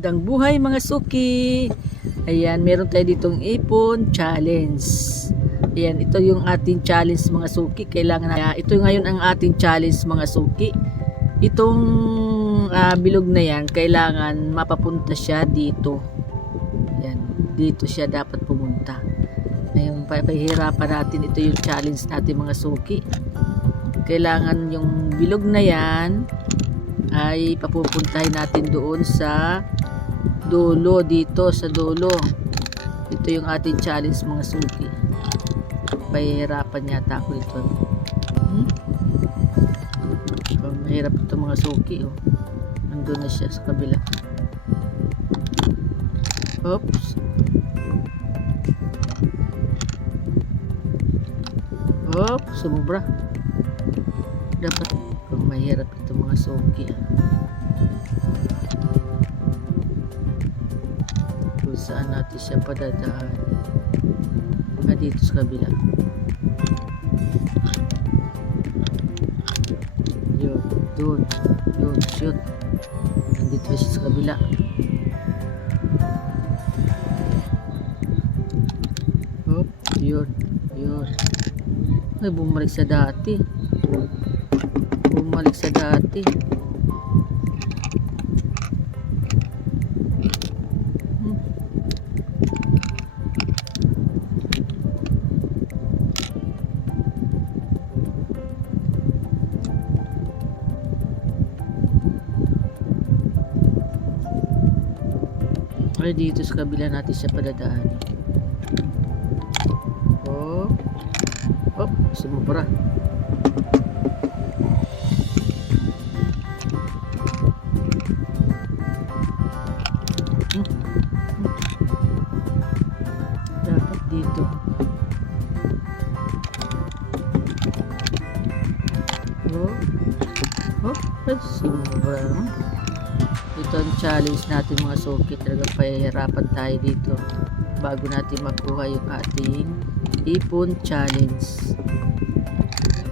Magandang buhay mga suki. Ayan, meron tayo ditong ipon challenge. Ayan, ito yung ating challenge mga suki. Ito ngayon ang ating challenge mga suki. Itong bilog na yan, kailangan mapapunta siya dito. Ayan, dito siya dapat pumunta. Ngayon, pahihirapan natin. Ito yung challenge natin mga suki. Kailangan yung bilog na yan ay papupuntahin natin doon sa dulo, dito sa dulo. Ito yung ating challenge mga suki. Pahihirapan yata ako dito. Mahirap ito mga suki. Nandun na siya sa kabila. Oops. Oops, sumubra. Dapat mahirap ito mga suki. Kung saan natin siya padadaan. Dito sa kabila. Yun, doon. Yun, shoot. Nandito siya sa kabila. Oh, yun, yun. Ay, bumalik sa dati. Bumalik sa dati. Ay, dito sa kabila natin siya padadaan. Oh. Oh, sumubra. Dapat dito. Oh. Oh, ay, sumubra. Ito ang challenge natin mga suki. Talagang pahihirapan tayo dito bago natin makuha yung ating ipon challenge.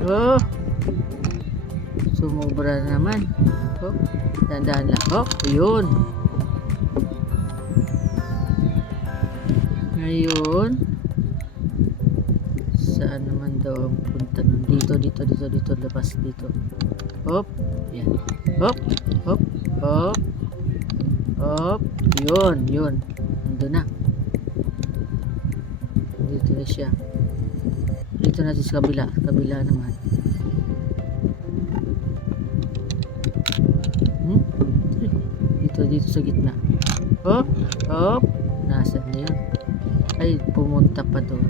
Oh, sumubra naman. Oh, dandahan lang. Oh, yun. Ngayon, saan naman daw ang punta? Dito, labas dito. Hop, yan. Hop, hop, hop. Hop, yun. Nandun na. Dito na siya. Dito natin sa kabila. Kabila naman. Dito sa gitna. Hop, hop. Nasaan na yun? Ay, pumunta pa doon.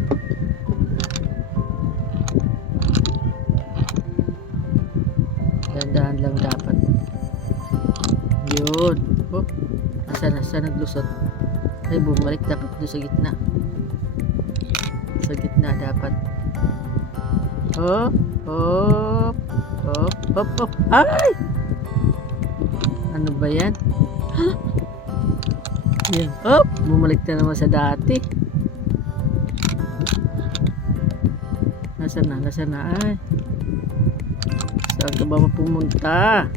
Dahan lang dapat. Yun. Hop. Saan naglusot? Ay, bumalik dapat doon sa gitna. Sa gitna dapat. Hop, hop, hop, hop, hop. Ay! Ano ba yan? Yan. Hop, bumalik na naman sa dati. Nasaan na? Ay. Saan ka ba pumunta?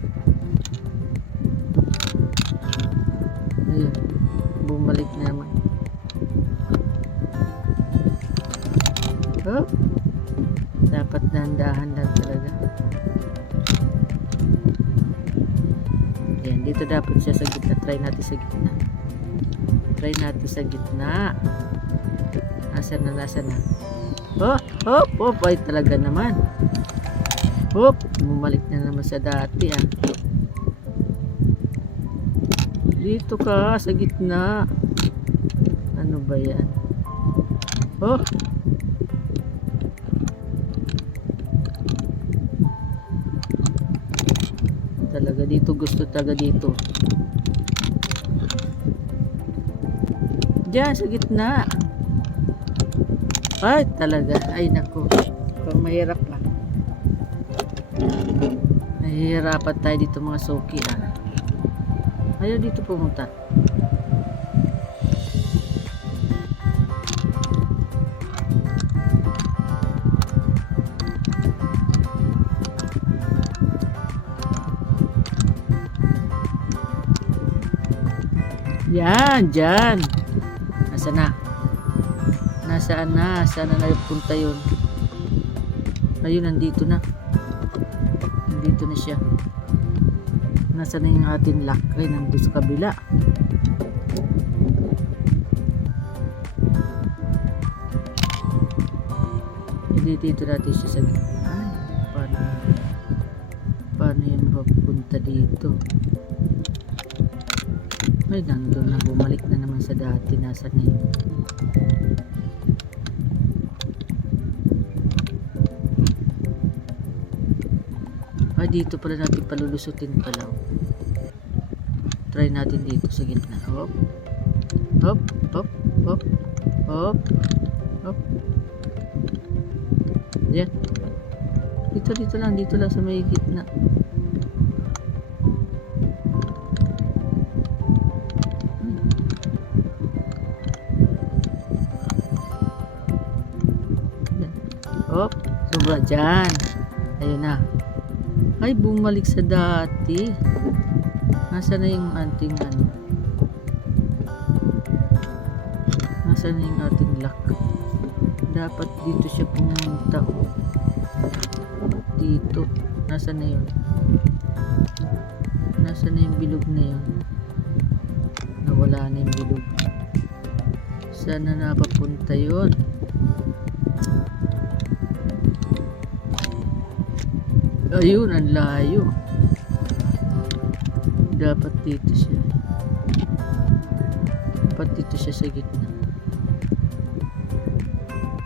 Ayun, bumalik naman. Oh, dapat dahan-dahan lang talaga. Ayan, dito dapat siya sa gitna. Try natin sa gitna. Nasaan na? Oh, ay talaga naman. Hop, bumalik na naman sa dati Dito ka sa gitna. Ano ba yan? Oh. Talaga dito, gusto talaga dito. Diyan sa gitna. Ay, talaga. Ay, naku. Mahirap lang. Nahihirapan tayo dito mga suki Ayaw dito pumunta. Yan, dyan. Nasaan na? Nasaan na? Saan na napunta yun? Ayun, nandito na. Nandito na siya. Nasaan na yung ating lock? Ay, nandito sa kabila. Hindi dito natin siya sa gitna. Ay, paano yan mapunta dito? Ay, nandun na. Bumalik na naman sa dati. Nasaan na yun? Ay, dito pala natin palulusutin pala. Try natin dito sa gitna. Hop. Hop. Hop. Hop. Hop. Hop. Yan. Dito lang sa may gitna. Yan. Hop. Sobra dyan. Ayun na. Ay, bumalik sa dati. Nasaan na yung ating ano? Nasaan na yung ating lock? Dapat dito siya pumunta. Dito. Nasaan na yun? Nasaan na yung bilog na yun? Nawala na yung bilog. Saan na napapunta yun? Ayun, ang layo. Dapat dito siya. Dapat dito siya sa gitna.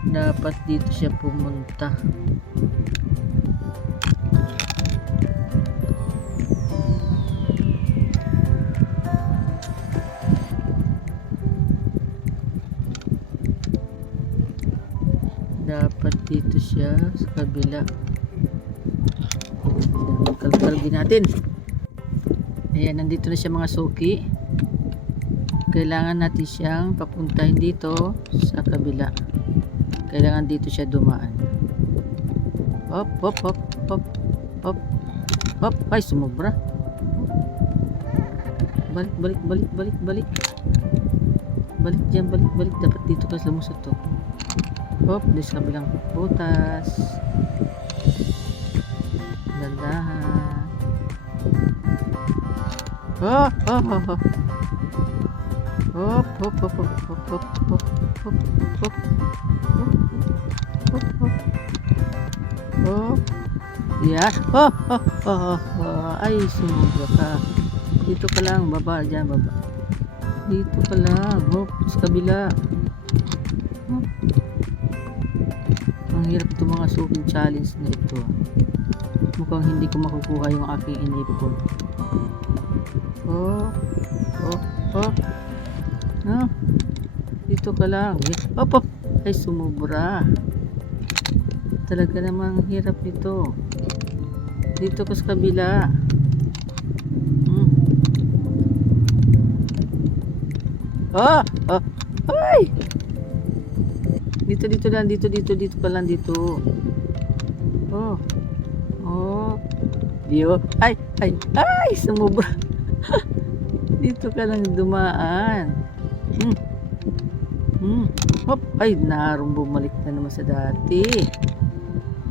Dapat dito siya pumunta. Dapat dito siya sa kabila. Kalkalagin natin. Ayan, nandito na siya mga suki. Kailangan natin siyang papuntahin dito sa kabila. Kailangan dito siya dumaan. Hop, hop, hop, hop, hop, hop. Ay, sumubra. Balik, balik, balik, balik, balik. Balik dyan, balik, balik. Dapat dito ka lumusot to. Hop, dito sa kabilang butas. Dandahan. Oh, oh, oh, oh. Hop, hop, hop, hop, hop, hop, hop, hop, hop, hop, hop. Hop. Yeah. Oh, oh, oh, oh. Ay, sumubra ka. Dito ka lang, baba, dyan, baba. Dito ka lang. Hop, sa kabila. Hop. Ang hirap itong mga suking challenge na ito. Mukhang hindi ko makukuha yung aking inipon. Oh, oh, oh. No. Dito ka lang. Hop, hop. Ay, sumubra. Talaga namang hirap nito. Dito ka sa kabila. Oh, oh. Ay! Dito lang, dito pa lang, dito. Oh. Oh. Dio. Ay, sumubra. Dito ka lang dumaan. Hop. Ay, narong bumalik na naman sa dati.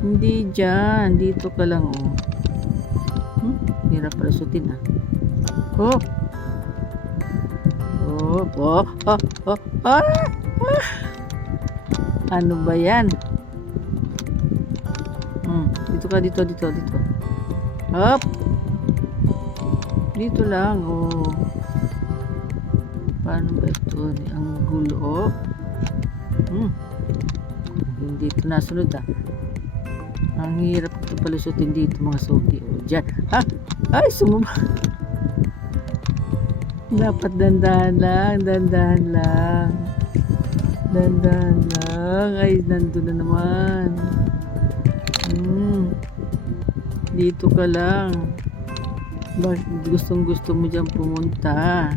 Hindi dyan. Dito ka lang, oh. Hirap pala sutin, ah. Hop. Hop. Oh. Oh. Oh. Ah. Ano ba yan? Dito ka, dito. Hop. Dito lang, oh. Paano ba ito? Ang gulo, oh. Hindi ito nasunod, ah. Ang hirap ito palusutin dito, mga suki, oh. Diyan. Ha? Ay, sumuma. Dapat dandahan lang. Ay, nandun na naman. Dito ka lang. Bakit gustong mo dyan pumunta?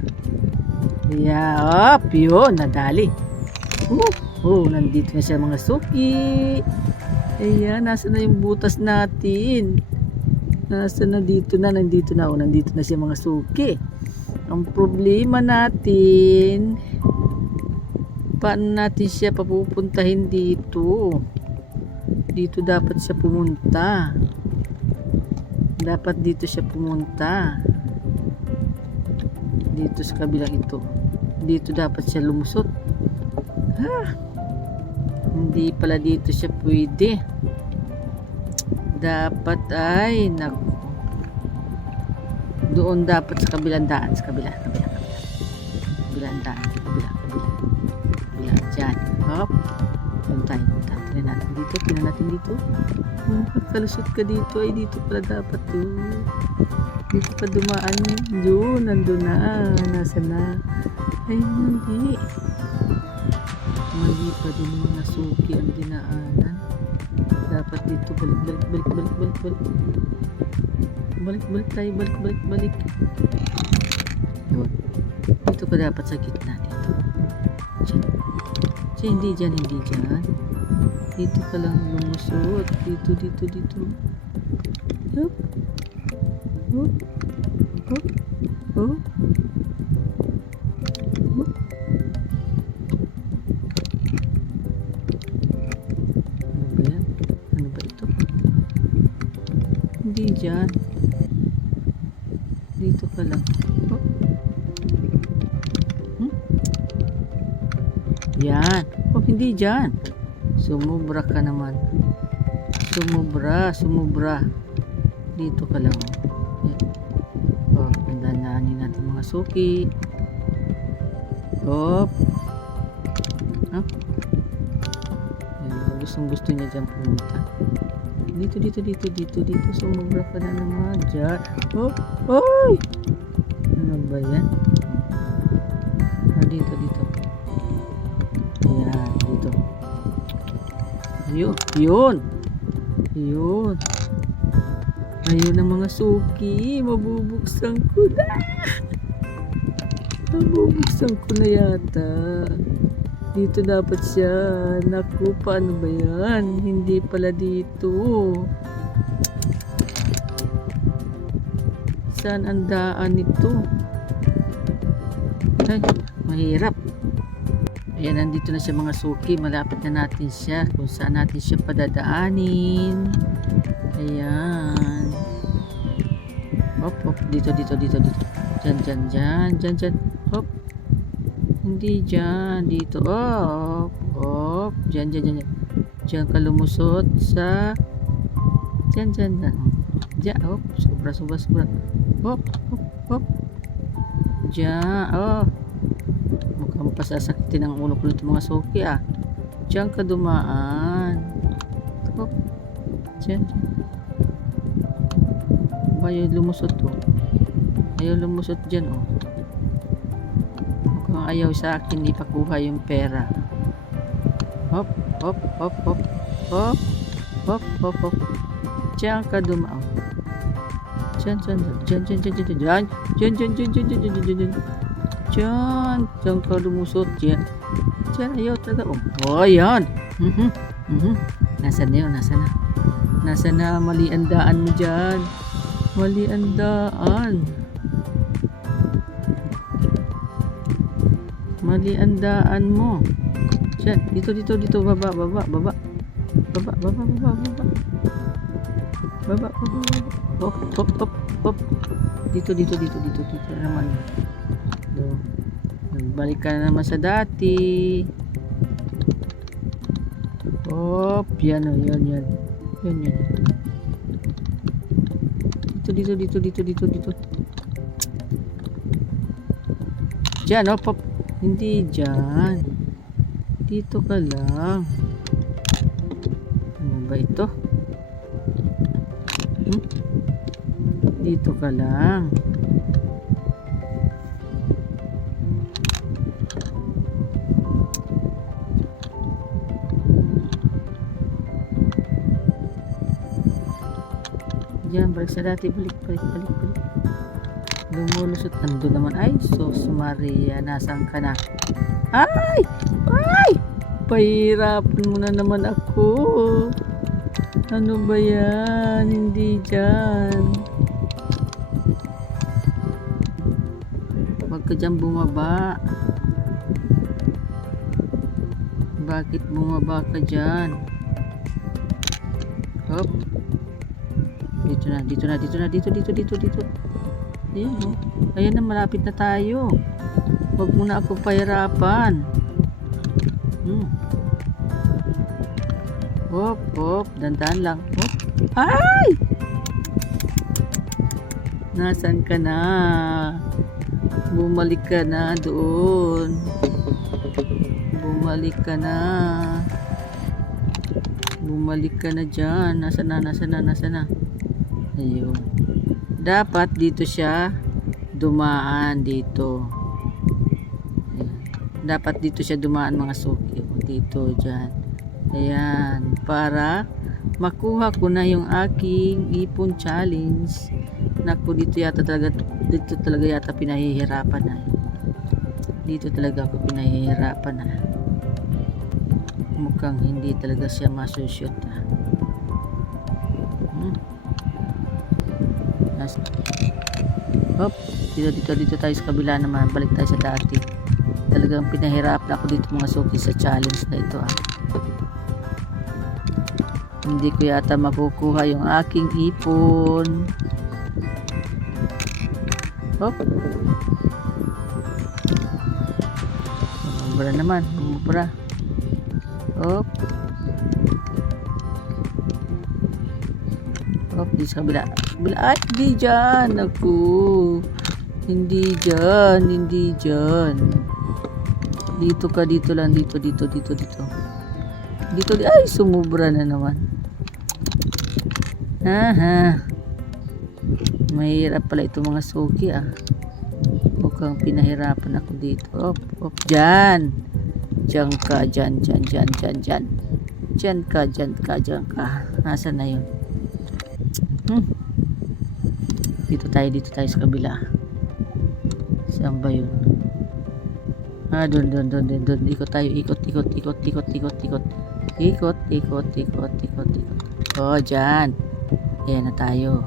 Yeah, up, yun, nadali. Nandito na siya mga suki. Ayan, nasa na yung butas natin? Nasa na dito na, nandito na siya mga suki. Ang problema natin, paano natin siya papupuntahin dito? Dito dapat siya pumunta. Dapat dito siya pumunta. Dito sa kabilang ito. Dito dapat siya lumusot. Hindi pala dito siya pwede. Dapat ay doon dapat sa kabilang daan, sa kabilang daan, kabila dyan. Hop, doon tayo. Tignan natin dito. Kalusot ka dito, ay dito pala dapat to. Dito pa dumaan yun, nandun na, nasa na. Ay mali pa din mga suki ang dinaanan. Dapat dito balik tayo, balik. Yun. Dito ka dapat sa gitna dito. Hindi dyan. Dito ka lang lumusot. Dito. Hop. Ano ba ito? Hindi dyan. Dito ka lang. Yan. Hindi dyan. Sumubra ka naman. Sumubra. Dito ka lang. Tandaanin natin mga suki. Hop. Gusto niya dyan pumunta. Dito. Sumubra ka na naman. Dyan. Oy! Ano ba yan? Dito. Ayan, dito. Yun. Ayun ang mga suki. Mabubuksan ko na yata. Dito dapat siya. Naku, paano ba yan? Hindi pala dito. Saan ang daan nito? Ay, mahirap. Ayan, nandito na siya mga suki. Malapit na natin siya. Kung saan natin siya padadaanin. Ayan. Hop. Dito. Diyan. Hop. Hindi dyan. Dito. Hop. Diyan. Diyan ka lumusot sa... Diyan. Diyan. Hop. Sobra. Hop. Diyan. Mukhang pasasakitin ang ulo ko nito mga suki Diyan ka dumaan. Hop. Diyan. Ayaw lumusot Ayaw lumusot dyan Mukhang ayaw sa akin ipakuha yung pera. Hop. Diyan ka dumaan. Diyan ka lumusot. Diyan ayaw talaga. Ayan. Nasaan na? Mali ang daan mo dyan. Mali ang daan mo. Diyan, dito. Baba. Hop. Dito naman. Balik ka na naman sa dati. Hop, yan. Dito. Diyan, hop. Hindi dyan. Dito ka lang. Ano ba ito? Dito ka lang. Diyan, balik sa dati. Balik. Lumulusot. Ando naman. Ay, sos Maria. Nasaan ka na? Ay! Pahirapan mo na naman ako. Ano ba yan? Hindi dyan. ka dyan bumaba? Bakit bumaba ka dyan? Hop. Dito na. Ayan, oh. Ayan na, malapit na tayo. Huwag mo na ako pahirapan. Hop. Dandan lang. Hop. Ay! Nasaan ka na? Bumalik ka na doon. Bumalik ka na dyan. Nasa na. Ayun. Dapat dito siya dumaan dito. Ayan. Dapat dito siya dumaan mga suki. Dito, dyan. Ayan. Para makuha ko na yung aking ipon challenge. Naku, dito talaga yata pinahihirapan na. Dito talaga ako pinahihirapan na. Mukhang hindi talaga siya masushoot. Hop, dito tayo sa kabila naman. Balik tayo sa dati. Talagang pinahirap na ako dito mga suki sa challenge na ito. Hindi ko yata makukuha yung aking ipon. Hop. Umubra naman. Hop. Hop, di sa kabila. Ay, hindi dyan. Naku. Hindi dyan. Dito ka, dito lang. Dito. Ay, sumubra na naman. Mahirap pala ito mga suki Mukhang pinahirapan ako dito. Hop. Dyan. Dyan ka. Nasaan na yun? Dito tayo sa kabila. Saan ba yun? Doon. Ikot tayo. Ikot. Oh, dyan. Ayan na tayo.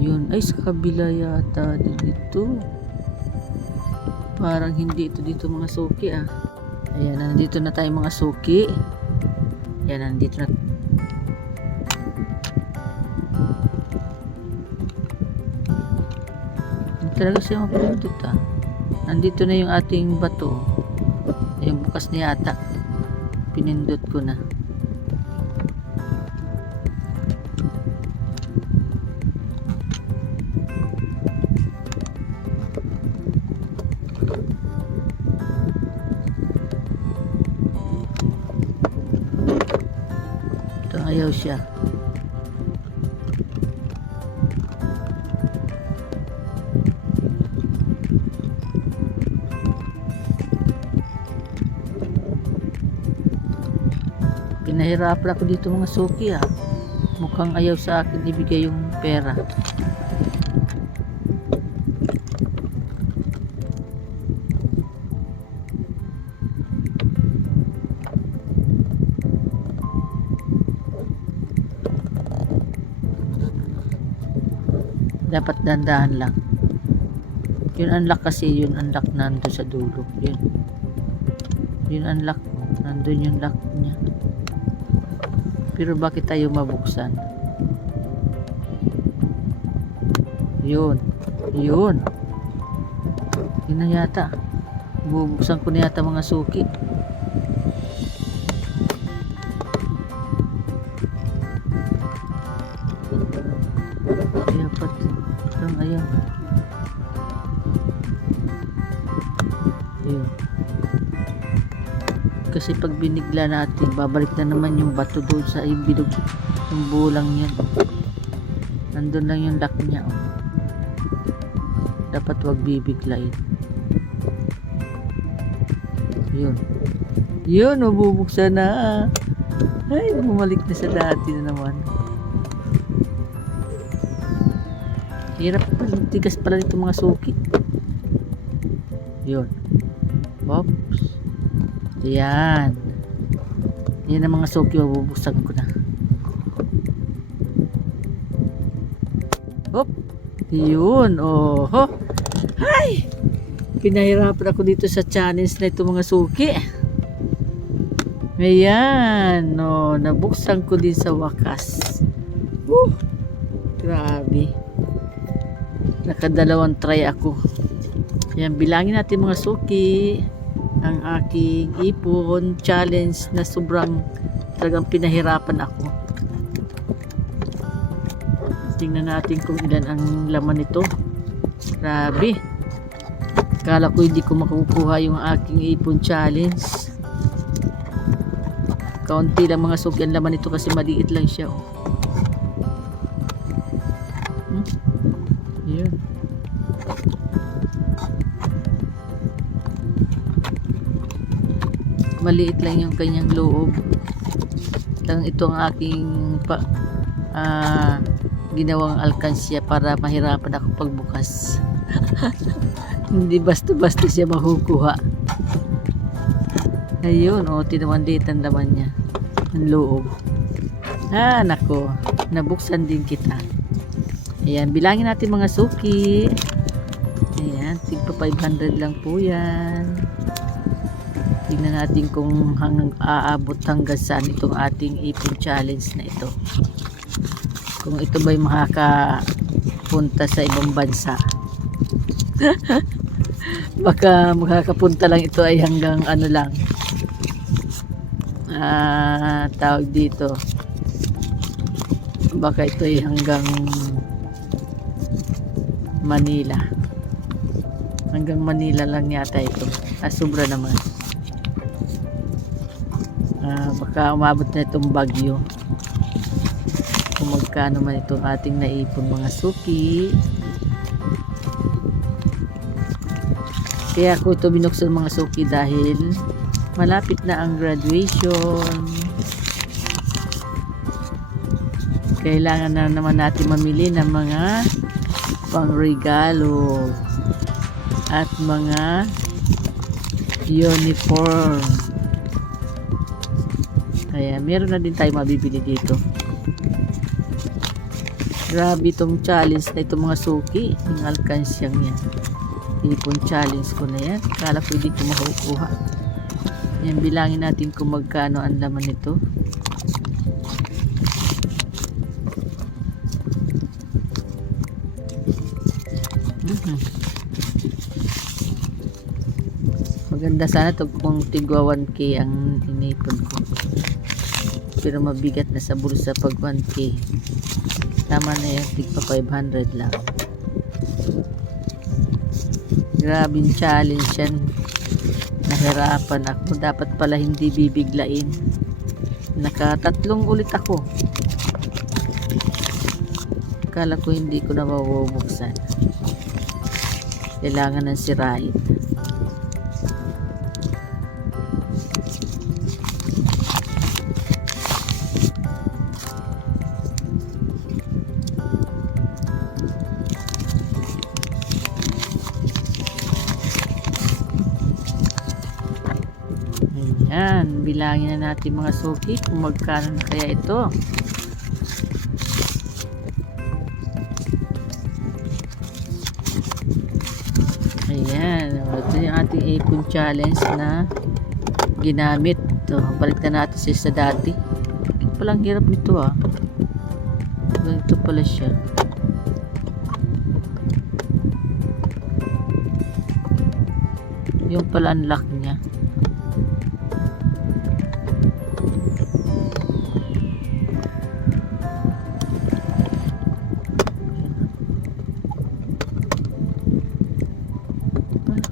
Yun. Ay, sa kabila yata. Dito. Parang hindi ito dito mga suki Ayan, nandito na tayo mga suki. Ayan, nandito na. Talaga siya mapindot Nandito na yung ating bato. Yung bukas na yata. Pinindot ko na. Ito, ayaw siya. Pinahirapan ako dito mga suki Mukhang ayaw sa akin ibigay yung pera. Dapat dandahan lang. Yun unlock kasi, yun unlock nando sa dulo. Yun unlock. Nandun yung lock niya. Pero bakit tayo mabuksan? Yun na yata. Bubuksan ko na yata mga suki. Ayaw. Yun. Kasi pag binigla natin, babalik na naman yung bato doon sa bilog, yung bulang yan. Nandun lang yung lock niya Dapat wag bibiglayin. Yun, mabubuksan na. Ay, bumalik na sa dati na naman. Hirap pa, tigas pala nito mga suki. Yun. Oops. Yan ang mga suki, mabubuksan ko na. Hop. Yun. Oho. Ay, Pinahirapan ako dito sa challenge na ito mga suki. Ayan, no, nabuksan ko din sa wakas. Grabe. Nakadalawang try ako. Ayan, bilangin natin mga suki ang aking ipon challenge na sobrang talagang pinahirapan ako. Tingnan natin kung ilan ang laman nito. Grabe. Kala ko hindi ko makukuha yung aking ipon challenge. Kaunti lang mga suki ang laman nito kasi maliit lang siya. Yun. Maliit lang yung kanyang loob. Ito ang aking ginawang alkansya para mahirapan ako pagbukas. Hindi basta-basta siya makukuha. Ayun, tinawandit ang laman niya. Ang loob. Nako. Nabuksan din kita. Ayan, bilangin natin mga suki. Ayan, tigpa 500 lang po yan. Tingnan natin kung hanggang aabot hanggang saan itong ating ipon challenge na ito. Kung ito ba'y makakapunta sa ibang bansa. Baka makakapunta lang ito ay hanggang ano lang. Tawag dito. Baka ito ay hanggang Manila. Hanggang Manila lang yata ito. Sobra naman. Baka umabot na itong bagyo. Kung magkano man itong ating naipon mga suki. Kaya ako ito binuksan mga suki dahil malapit na ang graduation. Kailangan na naman natin mamili ng mga pangregalo at mga uniform. Kaya meron na din tayo mabibili dito. Grabe itong challenge na itong mga suki. Yung alkansyang yan. Ipon challenge ko na yan. Kala ko hindi ko makukuha. Yan, bilangin natin kung magkano ang laman nito. Maganda sana ito kung tigwa 1K ang inipon ko. Pero mabigat na sa bulsa pag 1K. Tama na yan, tigpa 500 lang. Grabing challenge yan. Nahirapan ako. Dapat pala hindi bibiglain. Nakatatlong ulit ako. Kala ko hindi ko na mabubuksan. Kailangan ng sirain. Ayan, bilangin na natin mga suki kung magkano na kaya ito. Ayan, ito yung ating ipon challenge na ginamit. Ito, balik na natin siya sa dati. Bakit palang hirap nito Ganito pala siya. Yung pala unlock niya.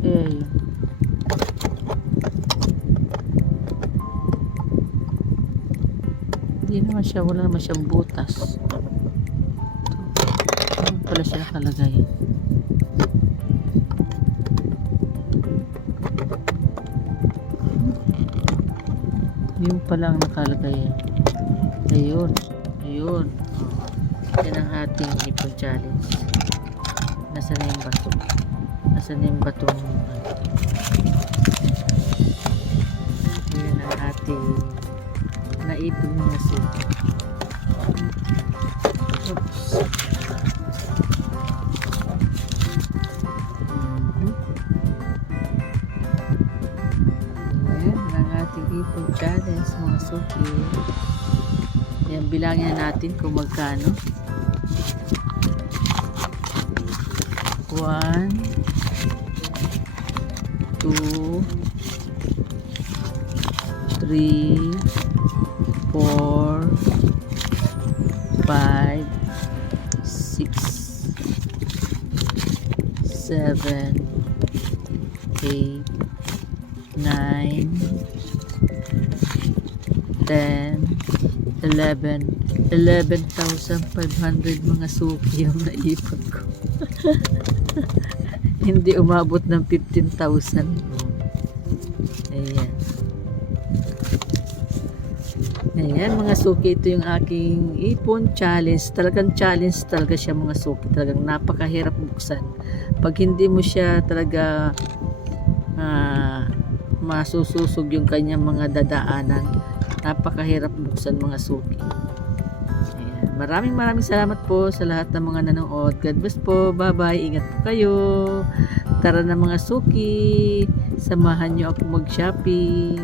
Okay. Hindi naman siya, wala naman siyang butas. Ano pala siya nakalagay? Yung pala ang nakalagay. Ayun. Ayun. Yan ang ating ipon challenge. Nasaan na yung bato? Nasaan na yung batong yan ang ating naipon mga suki. Oops. you. Ayan, bilangin na natin kung magkano. 1, 2, 3, 4, 5, 6, 7, 8, 9, 10, 11, 11,500 mga suki yung naipon ko. Hindi umabot ng 15,000. Ayan. Ayan mga suki, ito yung aking ipon challenge. Talagang challenge talaga siya mga suki. Talagang napakahirap buksan. Pag hindi mo siya talaga masususog yung kanyang mga dadaanan, napakahirap buksan mga suki. Ayan. Maraming salamat po sa lahat ng mga nanood. God bless po. Bye bye. Ingat po kayo. Tara na mga suki. Samahan nyo ako mag-shopping.